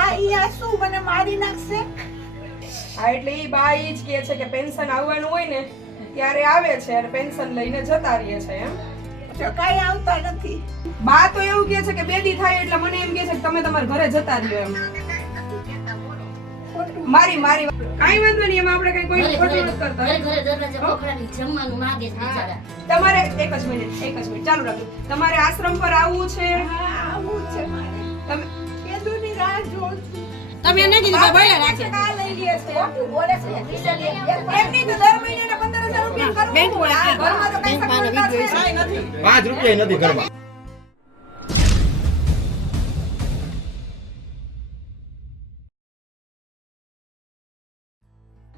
આ અહીંયા શું મને મારી નાખશે? હા એટલે ઈ બા ઈ જ કહે છે કે પેન્શન આવવાનું હોય ને ત્યારે આવે છે અને પેન્શન લઈને જતા રહીએ છે એમ. કાંઈ આવતા નથી. બા તો એવું કહે છે કે બે દી થાય એટલે મને એમ કહે છે કે તમે તમારા ઘરે જતા રહ્યો એમ. મારી મારી કઈ વાંધો નહીં એમાં આપણે કઈ કોઈ ખોટું નથી કરતા. ઘરે ઘરે દરવાજા પકડાની જમવાનું માંગે છે બિચારા. તમારે એક જ મિનિટ એક જ મિનિટ. ચાલુ રાખજો. તમારે આશ્રમ પર આવવું છે? આવવું આવું છે મારે. તમે તમે એને કીધું કે રાખે. આ લઈ લે છે. ખોટું બોલે છે એક એમની તો દર મહિને પંદર રૂપિયા કરવું બેંક વાળા ઘરમાં તો કઈ સગવડતા છે. પાંચ રૂપિયા નથી ઘરમાં.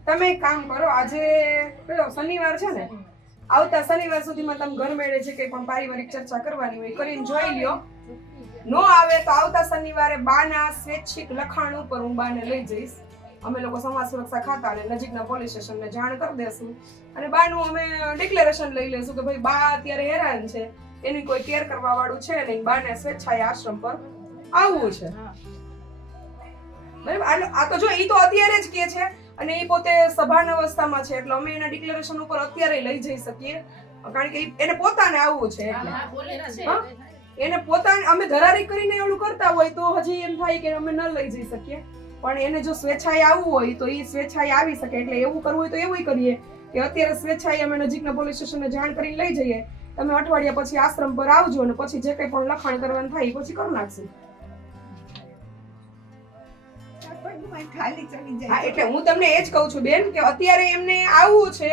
તમે એક કામ કરો આજે કયો શનિવાર છે ને આવતા શનિવાર સુધીમાં તમે ઘર મેળે છે કે પણ પારિવારિક ચર્ચા કરવાની હોય કરીને જોઈ લ્યો. નો આવે તો આવતા શનિવારે બાના સ્વૈચ્છિક લખાણ ઉપર હું બાને લઈ જઈશ. અમે લોકો સમાજ સુરક્ષા ખાતા અને નજીકના પોલીસ સ્ટેશનને જાણ કરી દેશું. અને બાનું અમે ડિક્લેરેશન લઈ લેશું કે ભાઈ બા અત્યારે હેરાન છે. એની કોઈ કેર કરવા વાળું છે નહીં. બાને સ્વેચ્છાએ આશ્રમ પર આવવું છે. બરાબર? આ- તો જો એ તો અત્યારે જ કે છે અને એ પોતે સભાન અવસ્થામાં છે એટલે અમે એના ડિક્લેરેશન ઉપર અત્યારે લઈ જઈ શકીએ. કારણ કે એને પોતાને આવવું છે એટલે? એને પોતાને અમે ધરારી કરીને એવું કરતા હોય તો હજી એમ થાય કે અમે ન લઈ જઈ શકીએ. પણ એને જો સ્વેચ્છાએ આવવું હોય તો એ સ્વેચ્છાએ આવી શકે. એટલે એવું કરવું હોય તો એવું કરીએ કે અત્યારે સ્વેચ્છાએ અમે નજીકના પોલીસ સ્ટેશનને જાણ કરીને લઈ જઈએ. તમે અઠવાડિયા પછી આશ્રમ પર આવજો અને પછી જે કંઈ પણ લખાણ કરવાનું થાય એ પછી કરી નાખશું. હા, એટલે હું તમને એ જ કહું છું બેન કે અત્યારે એમને આવવું છે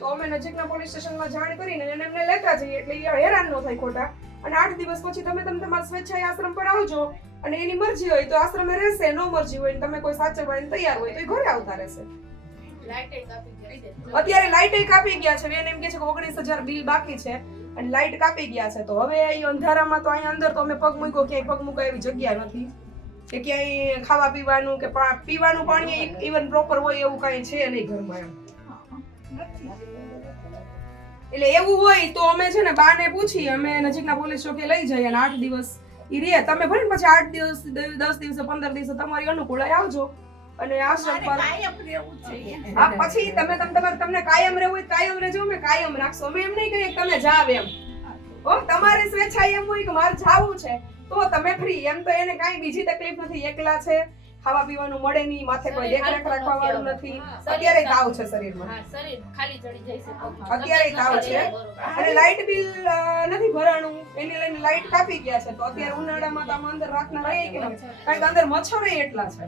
તો અમે નજીકના પોલીસ સ્ટેશનમાં જાણ કરીને એને એમને લેતા જઈએ. એટલે એ હેરાન ન થાય ખોટા. અને આઠ દિવસ પછી તમે તમે તમારા સ્વેચ્છાએ આશ્રમ પર આવજો. અને એની મરજી હોય તો આશ્રમે રહેશે નો મરજી હોય ને તમે કોઈ સાચવવાની તૈયાર હોય તો એ ઘરે આવતા રહેશે. અત્યારે લાઇટ કાપી ગયા છે એને એમ કે છે કે ઓગણીસ હજાર બિલ બાકી છે અને લાઇટ કાપી ગયા છે. તો હવે અહીં અંધારામાં તો અહીંયા અંદર તો અમે પગ મૂક્યો ક્યાંય પગ મૂકાય એવી જગ્યા નથી. કે ક્યાંય ખાવા પીવાનું કે પીવાનું પાણી ઇવન પ્રોપર હોય એવું કાંઈ છે નહીં ઘરમાં એમ. એટલે એવું હોય તો અમે છે ને બાને પૂછી અમે નજીકના પોલીસ ચોકે લઈ જઈએ અને આઠ દિવસ ઈ રે તમે ભલે પછી આઠ દિવસ દસ દિવસે પંદર દિવસે તમારી અનુકૂળ આવજો. અને આશ્રમ પર હા પછી તમે તમે તમારે તમને કાયમ રહેવું હોય કાયમ રહેજો અમે કાયમ રાખશો. અમે એમ નહીં કહીએ તમે જાવ એમ. ઓ તમારી સ્વેચ્છા એમ હોય કે મારે જાવું છે તો તમે ફ્રી. એમ તો એને કાંઈ બીજી તકલીફ નથી. એકલા છે ખાવા પીવાનું મળે નહીં માથે કોઈ દેખરેખ રાખવા વાળું નથી અત્યારે તાવ છે શરીરમાં. અત્યારે તાવ છે. અને લાઇટ બિલ નથી ભરાણું. એની લઈને લાઇટ કાપી ગયા છે. તો અત્યારે ઉનાળામાં તો અંદર રાતના રહીએ કે? કારણ કે અંદર મચ્છર એટલા છે.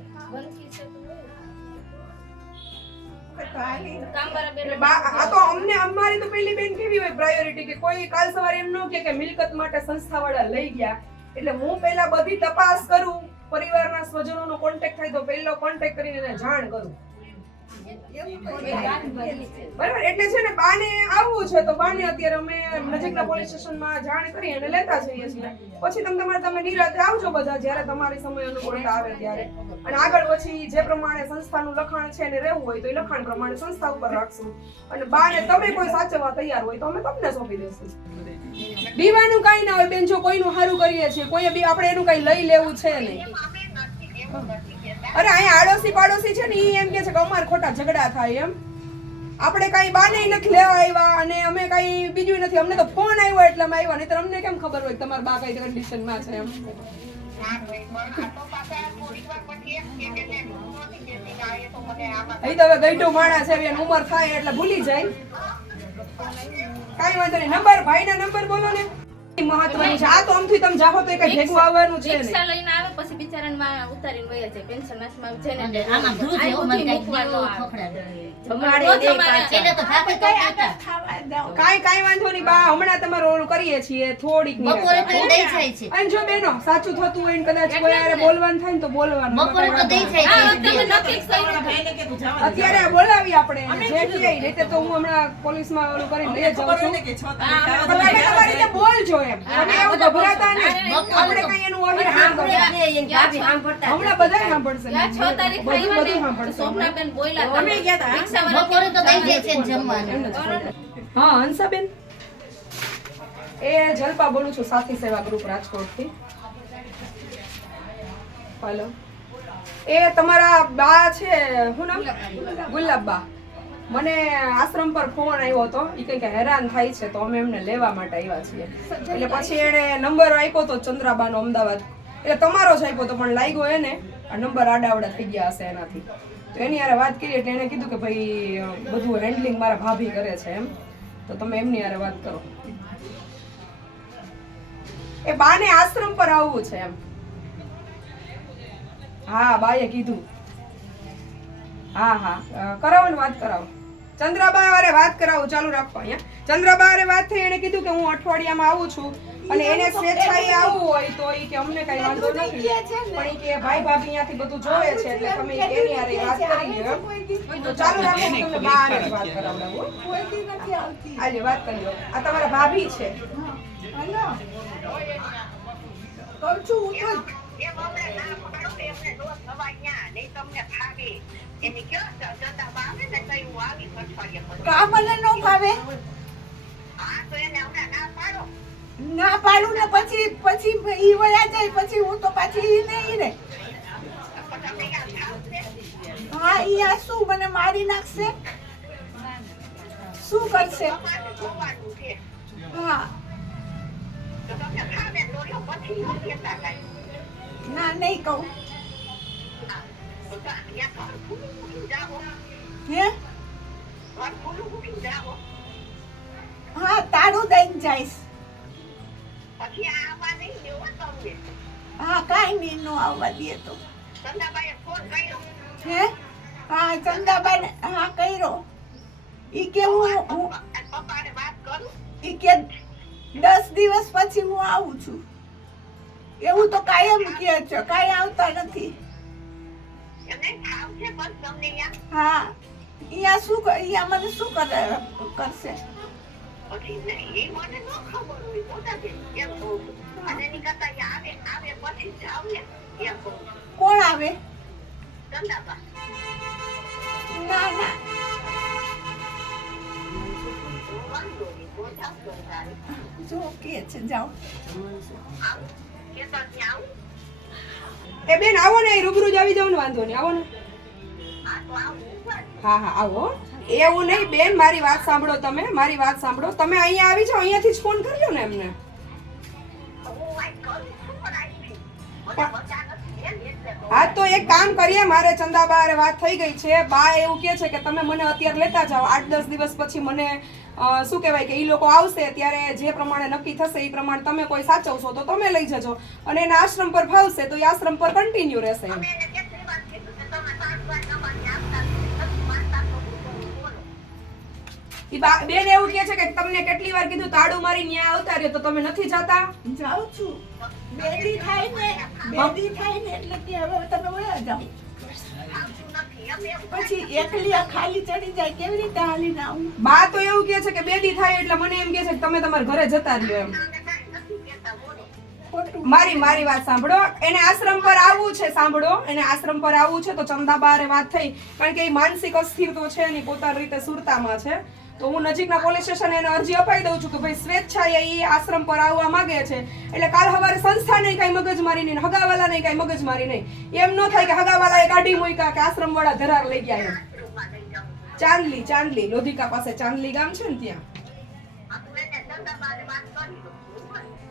આ તો અમને અમારી તો પેલી બેન કેવી હોય પ્રાયોરિટી કે કોઈ કાલ સવારે એમ ન કે કે મિલકત માટે સંસ્થાવાળા લઈ ગયા. એટલે હું પહેલા બધી તપાસ કરું. પરિવારના સ્વજનોનો કોન્ટેક્ટ થાય તો પહેલો કોન્ટેક્ટ કરીને એને જાણ કરું. બરાબર, એટલે છે ને બાને આવવું છે, તો બાને અત્યારે અમે નજીકના પોલીસ સ્ટેશનમાં જાણ કરી અને લેતા જઈએ છીએ. પછી તમે તમારે, તમે નિરાતે આવજો બધા જ્યારે તમારી સમય અનુકૂળતા આવે ત્યારે. અને આગળ પછી જે પ્રમાણે સંસ્થાનું લખાણ છે એને રહેવું હોય તો એ લખાણ પ્રમાણે સંસ્થા ઉપર રાખશું. અને બાને તમે કોઈ સાચવવા તૈયાર હોય તો અમે તમને સોંપી દેશું દીવાનું કાંઈ ના હોય બેન, જો કોઈનું સારું કરીએ છીએ કોઈ આપણે એનું કઈ લઈ લેવું છે નહીં. અરે અહીંયા આડોશી પાડોશી છે ને એ એમ કે છે કે અમારે ખોટા ઝઘડા થાય એમ. આપણે કઈ બાને નથી લેવા આવ્યા અને અમે કઈ બીજું નથી. અમને તો ફોન આવ્યો એટલે અમે આવ્યા નહીં અમને કેમ ખબર હોય તમારા બા કઈ કન્ડિશનમાં છે એમ. અહીં તો હવે ગઈઢું માણસ છે, એની ઉંમર થાય એટલે ભૂલી જાય. કાંઈ વાંધો નહીં. નંબર, ભાઈના નંબર બોલો ને. મહત્વનું છે આ તો આમથી તમે જાહો તો કઈ ભેગું આવવાનું છે રિક્ષા લઈને આવે પછી બિચારાને ઉતારીને વયા જાય પેન્શન નાશમાં છે ને આમાં ધૂળ એવું મને કઈ. ખખડાવે. રોજ અમારે એને તો થાકે તો હતા. ખાવા જાઓ. કાંઈ કાંઈ વાંધો નહીં બા. હમણાં તમારું ઓલું કરીએ છીએ થોડીક બપોરે તો નિરાંતે. એ દઈ જાય છે. અને જો બેનો સાચું થતું હોય કદાચ કોઈ હારે બોલવાનું થાય ને તો બોલવાનું. બપોરે તો દઈ જાય આ છે. વખતે તો નક્કી જ થયું. અત્યારે બોલાવી આપણે. જે કહે રીતે તો હું હમણાં પોલીસમાં ઓલું કરીને લઈ જાઉં છું. તમે બોલજો એમ. તમે એવું ગભરાતા નહીં. આપણે કઈ એનું હમણાં બધા સાંભળશે બધું હોય બધું ને, સાંભળશે શોભનાબેન હતા. બપોરે તો દઈ જાય છે જમવાનું. હા હંસાબેન? એ જલપા બોલું છું સાથી સેવા ગ્રુપ રાજકોટથી. હલો. એ તમારા બા છે શું નામ? ગુલાબબા. મને આશ્રમ પર ફોન આવ્યો હતો એ કંઈક હેરાન થાય છે તો અમે એમને લેવા માટે આવ્યા છીએ. એટલે પછી એણે નંબર આપ્યો તો ચંદ્રાબાનો અમદાવાદ. એટલે તમારો જ આપ્યો તો પણ લાગ્યો એને. આ નંબર આડાવડા થઈ ગયા હશે એનાથી. તો એની યારે વાત કરી એટલે એણે કીધું કે ભાઈ બધું હેન્ડલિંગ મારા ભાભી કરે છે એમ. તો તમે એમની યારે વાત કરો. એ બાને આશ્રમ પર આવવું છે એમ. હા, બાએ કીધું. હા હા. કરાવો ને વાત કરાવો. ચંદ્રાબા વારે વાત કરાવું, ચાલુ રાખો અહીંયા. ચંદ્રાબા હારે વાત થઈ, એને કીધું કે હું અઠવાડિયામાં આવું છું. અને એને સ્વેચ્છાએ આવવું હોય તો એ કે અમને કઈ વાંધો નથી. પણ એ કે ભાઈ ભાભી અહીંયાથી બધું જોવે છે એટલે તમે એની હારે વાત કરી એમ. તો ચાલુ રાખો તમને બહાર હારે વાત કરાવડાવું કોઈ દી નથી આવતી. આજે વાત કરી આ તમારા ભાભી છે. હલો. કહું છું હું તો કા મને ન ભાવે ના પાડું ને પછી પછી ઈ વયા જાય, પછી હું તો પાછી ઈ ને ઈ ને. હા, ઈ આ શું મને મારી નાખશે? શું કરશે? હા. ના, નહીં કહું. હે? હા, તારું દઈને જઈશ. હા કાંઈ નહીં નો આવવા દે તો. હે? હા ચંદાબાઈ હા કર્યો. ઈ કે હું હું ઈ કે દસ દિવસ પછી હું આવું છું. એવું તો કાયમ કહે છે કાંઈ આવતા નથી. હા અહીંયા શું કર- અહીંયા મને શું કરે કરશે? કોણ આવે? ના ના. જો, કે છે, જાઓ. એ બેન, આવો ને રૂબરૂ જ આવી જાવ ને, વાંધો નહીં. આવો ને. હા હા, આવો એવું નહીં, બેન, મારી વાત સાંભળો તમે, મારી વાત સાંભળો. તમે અહીંયા આવી જાઓ, અહીંયાથી જ ફોન કરજો ને એમને. હા, તો એક કામ કરીએ, મારે ચંદાબા હારે વાત થઈ ગઈ છે. બા એવું કહે છે કે તમે મને અત્યારે લેતા જાઓ. આઠ દસ દિવસ પછી મને શું કહેવાય કે એ લોકો આવશે ત્યારે જે પ્રમાણે નક્કી થશે એ પ્રમાણે તમે કોઈ સાચવશો તો તમે લઈ જજો. અને એના આશ્રમ પર ફાવશે તો એ આશ્રમ પર કન્ટિન્યુ રહેશે એમ. બેન એવું કહે છે કે તમને કેટલી વાર કીધું તાળું મારી ન્યા આવતા રહ્યો તો તમે નથી જતા. જાઉં છું. બેડી થાય ને બેડી થાય ને એટલે કે હવે તમે વયા જાઓ. પછી એકલી ખાલી ચડી જાય કેવી રીતે હાલી ના બા તો એવું કહે છે કે બેડી થાય એટલે મને એમ કહે છે કે તમે તમારા ઘરે જતા રહ્યો એમ. મારી મારી વાત સાંભળો. એને આશ્રમ પર આવવું છે સાંભળો. એને આશ્રમ પર આવવું છે તો ચંદાબારે વાત થઈ. કારણ કે એ માનસિક અસ્થિર તો છે એની પોતાની રીતે સુરતામાં છે. તો હું નજીકના પોલીસ સ્ટેશને એને અરજી અપાઈ દઉં છું કે ભાઈ સ્વેચ્છાએ એ આશ્રમ પર આવવા માંગે છે. એટલે કાલ સવારે સંસ્થાને મગજ મગજમારી નહીં, હગાવાલાને કઈ મગજમારી નહીં. એમ ન થાય કે હગાવાલાએ કાઢી મૂક્યા કે આશ્રમ વાળા ધરાર લઈ ગયા એમ. ચાંદલી ચાંદલી, લોધિકા પાસે ચાંદલી ગામ છે ને ત્યાં?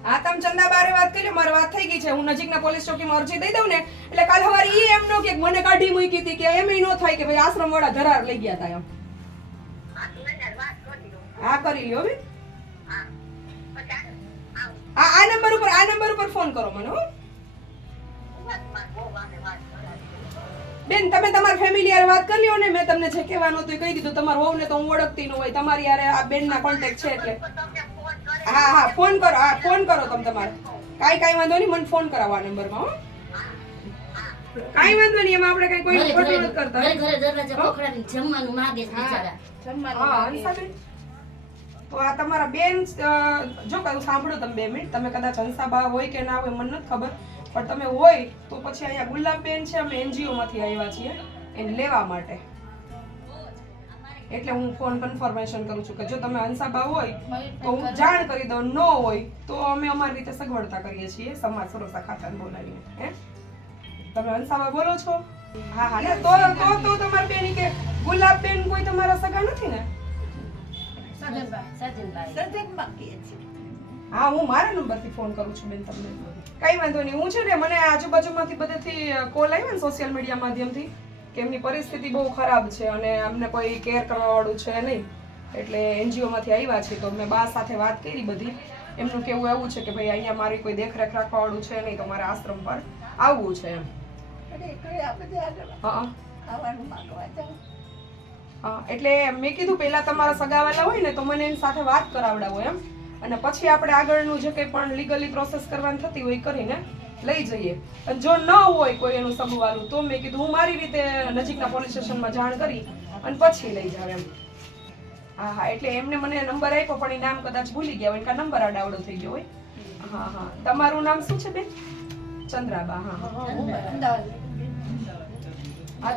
હા, તમે ચંદાબારે વાત કરી મારી વાત થઈ ગઈ છે. હું નજીકના પોલીસ ચોકીમાં અરજી દઈ દઉં ને, એટલે કાલ સવારે એ એમ નો કે મને કાઢી મૂકી હતી કે એમ ન થાય કે ભાઈ આશ્રમ વાળા ધરાર લઈ ગયા હતા એમ. હા કરી લ્યો હવે. આ આ નંબર ઉપર આ નંબર ઉપર ફોન કરો મને હો. બેન તમે તમારા ફેમિલી યાર વાત કરી લ્યો ને મેં તમને જે કહેવાનું હતું કહી દીધું. તમારું હોવ ને તો હું ઓળખતી ન હોય તમારી યારે આ બેનના કોન્ટેક્ટ છે એટલે. હા હા ફોન કરો હા ફોન કરો તમે તમારે. કાંઈ કાંઈ વાંધો નહીં મને ફોન કરાવો આ નંબરમાં હો. કાંઈ વાંધો નહીં એમાં આપણે કઈ કોઈ ખોટું નથી કરતા. ઘરે ઘરે દરવાજા ખખડાવીને જમવાનું માંગે છે બિચારા. હા હંસાબેન તો આ તમારા બેન જો કહું સાંભળો તમે બે મિનિટ તમે કદાચ હંસાબા હોય કે ના હોય મને નથી ખબર. પણ તમે હોય તો પછી અહીંયા ગુલાબબેન છે અમે એનજીઓમાંથી આવ્યા છીએ એને લેવા માટે. એટલે હું ફોન કન્ફર્મેશન કરું છું કે જો તમે હંસાબા હોય તો હું જાણ કરી દઉં ન હોય તો અમે અમારી રીતે સગવડતા કરીએ છીએ સમાજ સુરક્ષા ખાતાને બોલાવીને હે? તમે હંસાબા બોલો છો? હા હા તો તો તમારા બેન કે ગુલાબબેન કોઈ તમારા સગા નથી ને? સજનભાઈ. સજનમાં કહે છે. હા હું મારા નંબરથી ફોન કરું છું બેન તમને. કઈ વાંધો નહીં હું છે ને મને આજુબાજુમાંથી બધેથી કોલ આવ્યો ને સોશિયલ મીડિયા માધ્યમથી કે એમની પરિસ્થિતિ બહુ ખરાબ છે અને અમને કોઈ કેર કરવા વાળું છે નહીં. એટલે એનજીઓ માંથી આવ્યા છે તો મેં બા સાથે વાત કરી બધી. એમનું કેવું એવું છે કે ભાઈ અહીંયા મારી કોઈ દેખરેખ રાખવા વાળું છે નહીં તો મારે આશ્રમ પર આવવું છે એમ. હા એટલે મેં કીધું પહેલા તમારા સગાવાલા હોય ને તો મને એની સાથે વાત કરાવડાવો એમ. અને પછી આપણે આગળનું જે કંઈ પણ લીગલી પ્રોસેસ કરવાની થતી હોય કરીને લઈ જઈએ. અને જો ન હોય કોઈ એનું સગવાલું તો મેં કીધું હું મારી રીતે નજીકના પોલીસ સ્ટેશનમાં જાણ કરી અને પછી લઈ જાવ એમ. હા હા, એટલે એમને મને નંબર આપ્યો, પણ એ નામ કદાચ ભૂલી ગયા હોય એના નંબર આડાવડો થઈ ગયો હોય. હા હા. તમારું નામ શું છે બેન? ચંદ્રાબા, હા.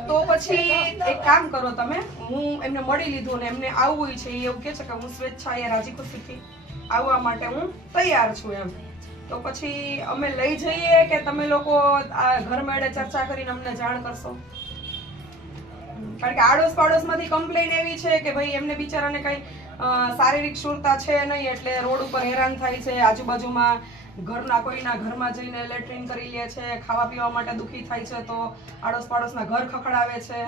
તો પછી એક કામ કરો તમે. હું એમને મળી લીધું અને એમને આવવું છે એવું કે છે કે હું સ્વેચ્છાએ રાજી ખુશીથી આવવા માટે હું તૈયાર છું એમ. તો પછી અમે લઈ જઈએ કે તમે લોકો આ ઘર મેળે ચર્ચા કરીને અમને જાણ કરશો? કારણ કે આડોશ પાડોશમાંથી કમ્પ્લેન એવી છે કે ભાઈ એમને બિચારાને કઈ શારીરિક શુરતા છે નહીં એટલે રોડ ઉપર હેરાન થાય છે, આજુબાજુમાં ઘરના કોઈના ઘરમાં જઈને લેટ્રિન કરી લે છે ખાવા પીવા માટે દુખી થાય છે તો આડોશ પાડોશના ઘર ખખડાવે છે.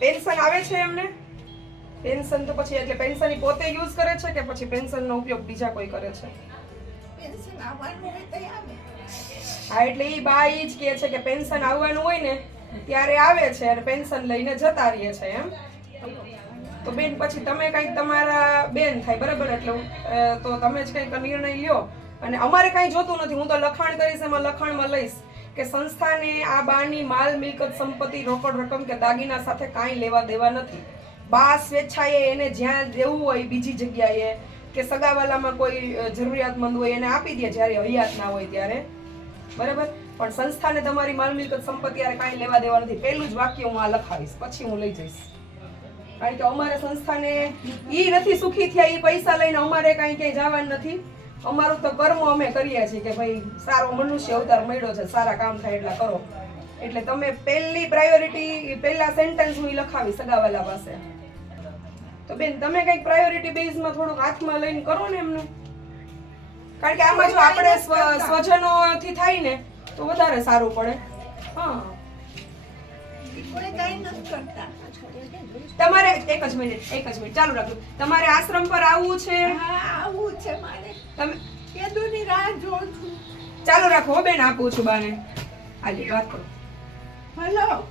પેન્શન આવે છે એમને? પેન્શન તો પછી એટલે પેન્શન એ પોતે યુઝ કરે છે કે પછી પેન્શનનો ઉપયોગ બીજા કોઈ કરે છે? પેન્શન આવવાનું હોય તો આવે. હા એટલે ઈ બા ઈ જ કહે છે કે પેન્શન આવવાનું હોય ને ત્યારે આવે છે અને પેન્શન લઈને જતા રહીએ છે એમ. તો બેન, પછી તમે કંઈક તમારા બેન થાય, બરાબર? એટલે તો તમે જ કંઈક નિર્ણય લ્યો. અને અમારે કાંઈ જોતું નથી. હું તો લખાણ કરીશ, એમાં લખાણમાં લઈશ કે સંસ્થાને આ બાની માલ, મિલકત, સંપત્તિ, રોકડ રકમ કે દાગીના સાથે કાંઈ લેવા દેવા નથી. બા સ્વેચ્છાએ એને જ્યાં દેવું હોય બીજી જગ્યાએ કે સગાવાલામાં કોઈ જરૂરિયાતમંદ હોય એને આપી દે જ્યારે હયાત ના હોય ત્યારે. બરાબર? પણ સંસ્થાને તમારી માલ, મિલકત, સંપત્તિ કાંઈ લેવા દેવા નથી. પહેલું જ વાક્ય હું આ લખાવીશ. પછી હું લઈ જઈશ. કારણ કે અમારે સંસ્થાને એ નથી સુખી થયા એ પૈસા લઈને અમારે કાંઈ ક્યાંય જવાનું નથી. અમારું તો કર્મ અમે કરીએ છીએ કે ભાઈ સારો મનુષ્ય અવતાર મળ્યો છે સારા કામ થાય એટલા કરો. એટલે તમે પહેલી પ્રાયોરિટી પહેલા સેન્ટેન્સ હું લખાવી સગાવાલા પાસે. તો બેન તમે કંઈક પ્રાયોરિટી બેઝમાં થોડુંક હાથમાં લઈને કરો ને એમનું. કારણ કે આમાં જો આપણે સ્વ- સ્વજનોથી થાય ને તો વધારે સારું પડે. હા. તમારે એક જ મિનિટ એક જ મિનિટ ચાલુ રાખજો. તમારે આશ્રમ પર આવવું છે? હા આવું છે મારે. તમે કેદુની રાહ જોઉં છું. ચાલુ રાખો હો બેન આપું છું બાને. આજે વાત કરો. હલો.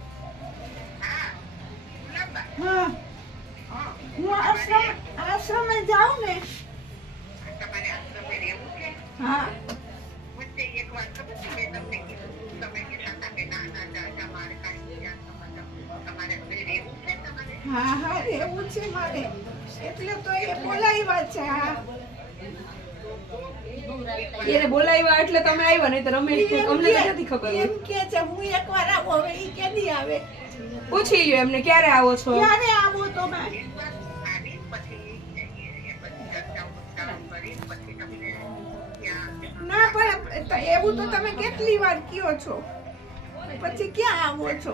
હા. હું આશ્રમ આશ્રમે જાઉં ને. હા. હા હા એવું છે મારે. એટલે તો એ બોલાવ્યા છે હા. એને બોલાવ્યા એટલે તમે આવ્યા નહીં તો એમ અમને નથી ખબર એમ કે છે હું એકવાર આવું હવે ઈ કેદી આવે? પૂછી લ્યો એમને ક્યારે આવો છો? ક્યારે આવો તો ના પણ એવું તો તમે કેટલી વાર કયો છો? પછી ક્યાં આવો છો?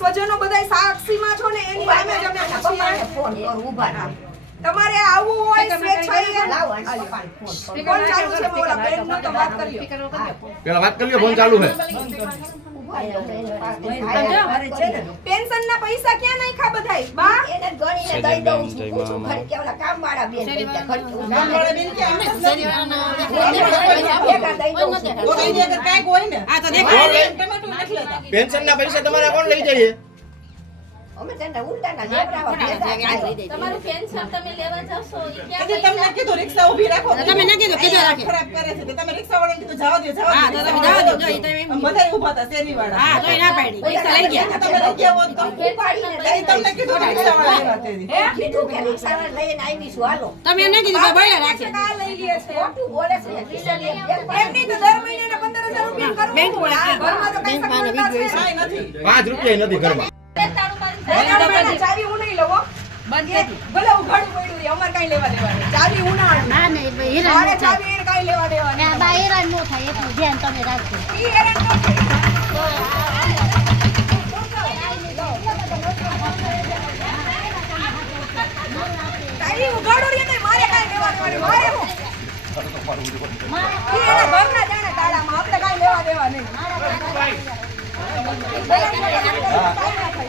સ્વજનો બધાય સાક્ષીમાં છો ને એની સામે જ અમે પૂછીએ ફોન કર ઊભા રહો. તમારે આવવું હોય સ્વેચ્છાએ લાવો ફોન ફોન ચાલુ છે મોરા બેન નો તો વાત કરી લો પેલા વાત કરી લો ફોન ચાલુ છે છે ને. પૈસા ક્યાં નાખ્યા બધાય? બા? એને ગણીને દઈ દઉં છું. પૂછું કે ઓલા બેન પેન્શન ના. પૈસા તમારા કોણ લઈ જઈએ? અમે તને ઉલટાના લેવડાવવા તમારું પેન્શન તમે લેવા જાશો એટલે તમને કીધું રિક્ષા ઊભી રાખો. તમે ના કીધું, કીધું રાખે. ખરાબ કરે છે તમે રિક્ષા વાળાને કીધું જવા દો જવા હા, તમે જવા દો, જો તમે બધા ઊભા હતા શેરી વાળા. હા તો ના પાડી પૈસા લઈ ગયા. તમે લઈ ગયા હોત તો. ઉપાડીને તમને કીધું રિક્ષા વાળા હે? કીધું કે રિક્ષાવાળા લઈને આવીશું, હાલો. તમે ના કીધું કે બોલ્યા રાખે. આ લઈ લે છે? ખોટું બોલે છે કિશન એક એમની તો દર મહિને પંદર રૂપિયા કરવું પડે. આ ઘરમાં તો છે. કાંઈ નથી. પાંચ રૂપિયા નથી ઘરમાં. ચાવી હું. નહીં લઉં. એ ભલે ઉઘાડું પડ્યું અમારે કાંઈ લેવા દેવા નહીં. ચાવી ના નહીં મારે ચાવી કઈ લેવા દેવા બા હેરાન ન થાય એટલું ધ્યાન તમે રાખજો. ઈ હેરાન ન થાય. ચાવી ઉઘાડો રે નહીં, મારે કાંઈ લેવા દેવા નહીં. મારે હું? ઈ એના ઘરના જાણે તાળામાં, આપણે કાંઈ લેવા દેવા નહીં.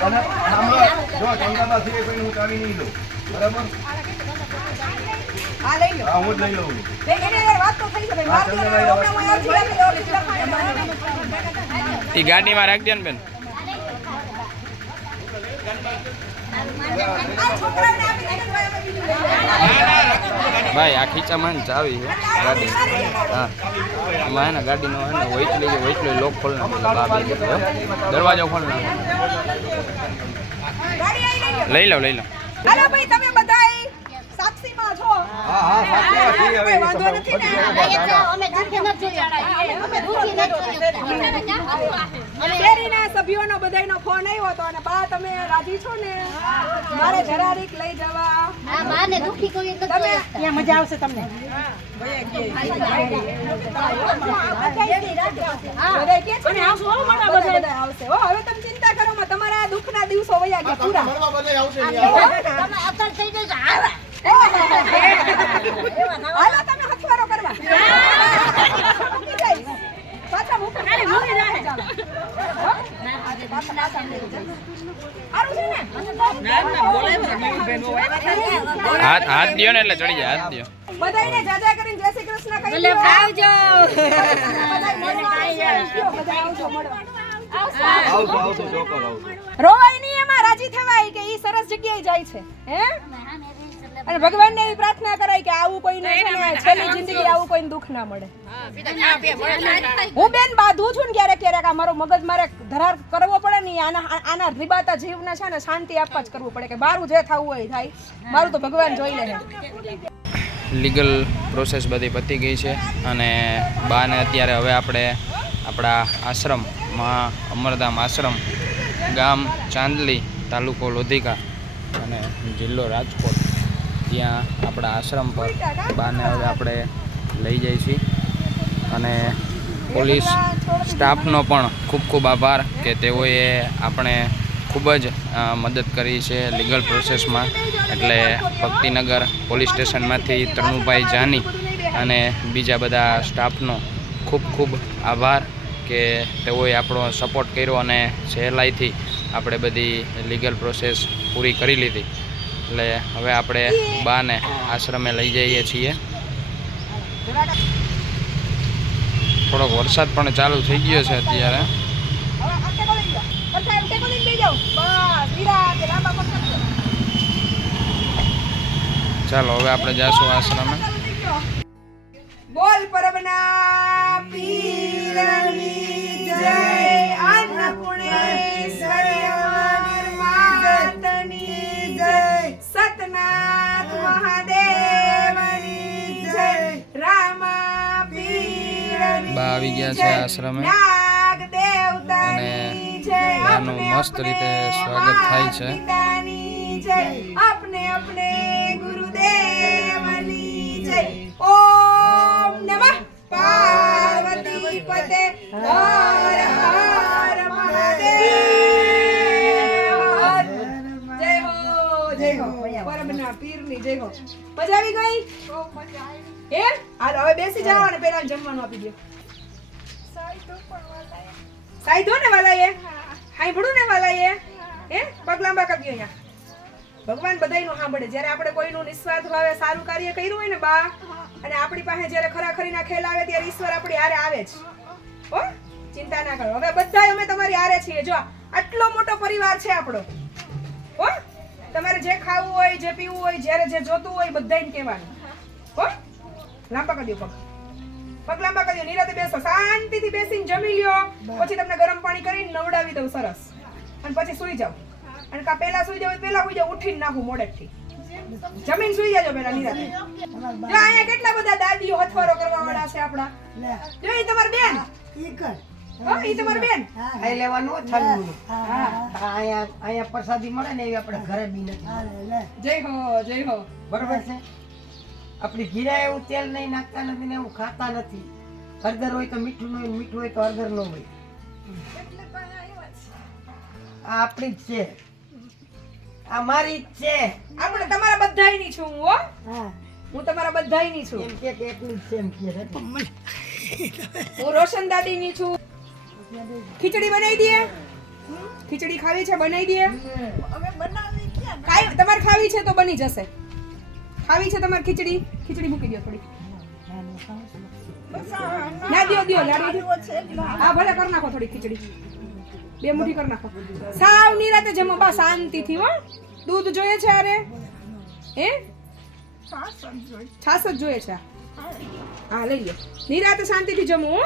અને જો કોઈને હું કાઢી નહીં લઉં બરાબર હા, લઈ લો. એ ગાડીમાં રાખજો ને બેન. ભાઈ આ ખીચામાં ને ચાવી ગાડી. હા. એમાં હે ને ગાડીનો હે ને વોઇટલી વોઇટલી લોક ખોલ નાખો દરવાજો ખોલ નાખો લઈ લો. લઈ લો લઈ લો હાલો ભાઈ તમે બધાય સાક્ષીમાં છો. હા હા સાચી વાત હવે વાંધો નથી ને. અમે દુઃખી નથી અમે દુઃખી નથી શેરીના સભ્યોનો બધાયનો ફોન આવ્યો હતો અને બા તમે રાજી છો ને? મારે જરારીક લઈ જવા. આ બાને દુખી કોઈ નથી તમે ત્યાં મજા આવશે તમને. બધાય કે છે ને બધા બધા આવશે. હો હવે તમે ચિંતા કરો માં તમારા દુઃખ દુઃખના દિવસો વયા ગયા પૂરા તમે અસર થઈ જશે આવા હાલો તમે હથવારો કરવા મૂકી જઈશ. પાછા મૂકો. હો? સારું છે ને હાથ હાથ દિયો ને એટલે ચડી જાય હાથ દ્યો. બધાયને જાજા કરીને જય શ્રી કૃષ્ણ કહી દો. આવજો. બધાય આવજો ચોક્કસ આવશું રોવાય નહીં એમાં રાજી થવાય કે ઈ સરસ જગ્યાએ જાય છે હે? અને ભગવાનને એવી પ્રાર્થના કરાય કે આવું કોઈને છેલ્લી જિંદગી આવું કોઈને દુઃખ ના મળે. હું બેન બાંધું છું ને ક્યારેક ક્યારેક આ મારો મગજ મારે ધરાર કરવો પડે ને આના આના રીબાતા જીવને છે ને શાંતિ આપવા જ કરવું પડે કે મારું જે થવું હોય એ થાય. મારું તો ભગવાન જોઈ લે. લીગલ પ્રોસેસ બધી પતી ગઈ છે અને બાને અત્યારે હવે આપણે આપણા આશ્રમમાં અમરધામ આશ્રમ ગામ ચાંદલી તાલુકો લોધિકા અને જિલ્લો રાજકોટ. ત્યાં આપણા આશ્રમ પર બાને હવે આપણે લઈ છીએ અને પોલીસ સ્ટાફનો પણ ખૂબ ખૂબ આભાર કે તેઓએ આપણે ખૂબ જ મદદ કરી છે લીગલ પ્રોસેસમાં. એટલે ભક્તિનગર પોલીસ સ્ટેશનમાંથી તરુણભાઈ જાની અને બીજા બધા સ્ટાફનો ખૂબ ખૂબ આભાર કે તેઓએ આપણો સપોર્ટ કર્યો અને સહેલાઈથી આપણે બધી લીગલ પ્રોસેસ પૂરી કરી લીધી. એટલે હવે આપણે બાને આશ્રમે લઈ જઈએ છીએ. થોડોક વરસાદ પણ ચાલુ થઈ ગયો છે અત્યારે. ચાલો, હવે આપણે જાશું આશ્રમે. બોલ, પરબના. આવી ગયા છે આશ્રમે. અને એનું મસ્ત રીતે સ્વાગત થાય છે. આપને આપને ગુરુદેવની જય. મજા આવી ગઈ? હે? હવે બેસી જાવ અને પેલા જમવાનું આપી દો સાઈધો ને વાલાએ સાંભળું ને વાલાએ હે. પગ લાંબા કરજો અહીંયા. ભગવાન બધાયનું સાંભળે. જ્યારે આપણે કોઈનું નિસ્વાર્થ ભાવે સારું કાર્ય કર્યું હોય ને બા અને આપણી પાસે જ્યારે ખરાખરીના ખેલ આવે ત્યારે ઈશ્વર આપણી હારે આવે જ. હો ચિંતા ના કરો. હવે બધા અમે તમારી હારે છીએ. જો આટલો મોટો પરિવાર છે આપણો. હો? તમારે જે ખાવું હોય જે પીવું હોય જ્યારે જે જોતું હોય બધાને કહેવાનું. હો? લાંબા કરી દો પગ. પગ લાંબા કરી નિરાતે બેસો શાંતિથી બેસીને જમી લ્યો. પછી તમને ગરમ પાણી કરીને નવડાવી દઉં સરસ. અને પછી સુઈ જાઓ. અને કા પહેલા સુઈ જાવ પહેલા સુઈ જાવ ઉઠીને નાખું મોડેથી. જમીન સુઈ જાજો પેલા નિરાતે. જો અહીંયા કેટલા બધા દાદીઓ હથવારો કરવા વાળા છે આપણા? જો એ તમારી બેન. હો તમારી બેન. લેવાનું ઠંડુ. અહીંયા અહીંયા પ્રસાદી મળે ને એ આપણે ઘરે બી નથી. જય હો જય હો. બરોબર છે? આપણી ઘીરા એવું તેલ નહીં નાખતા નથી ને એવું ખાતા નથી. હળદર હોય તો મીઠું ન હોય મીઠું હોય તો હળદર ન હોય. આ આપણી જ છે. આ મારી જ છે. આપણે તમારા બધાયની છું હું હો. હું. તમારા બધાયની છું. એમ કે કે એકની જ છે એમ કે હું રોશન દાદીની છું. ખીચડી બનાવી દઈએ? ખીચડી ખાવી છે બનાવી દઈએ? અમે બનાવી ક્યાં ખાઈ તમારે ખાવી છે તો બની જશે. ખાવી છે તમારે ખીચડી? ખીચડી મૂકી દો થોડી ના દ્યો દ્યો લાડુ હા, ભલે કરી નાખો થોડી ખીચડી. બે મુઠી કરી નાખો. સાવ નિરાતે જમો બા શાંતિથી, હો. દૂધ જોઈએ છે અરે હે? છાસ જ જોઈએ છે હા, લઈ લો નિરાતે શાંતિથી જમો, હો.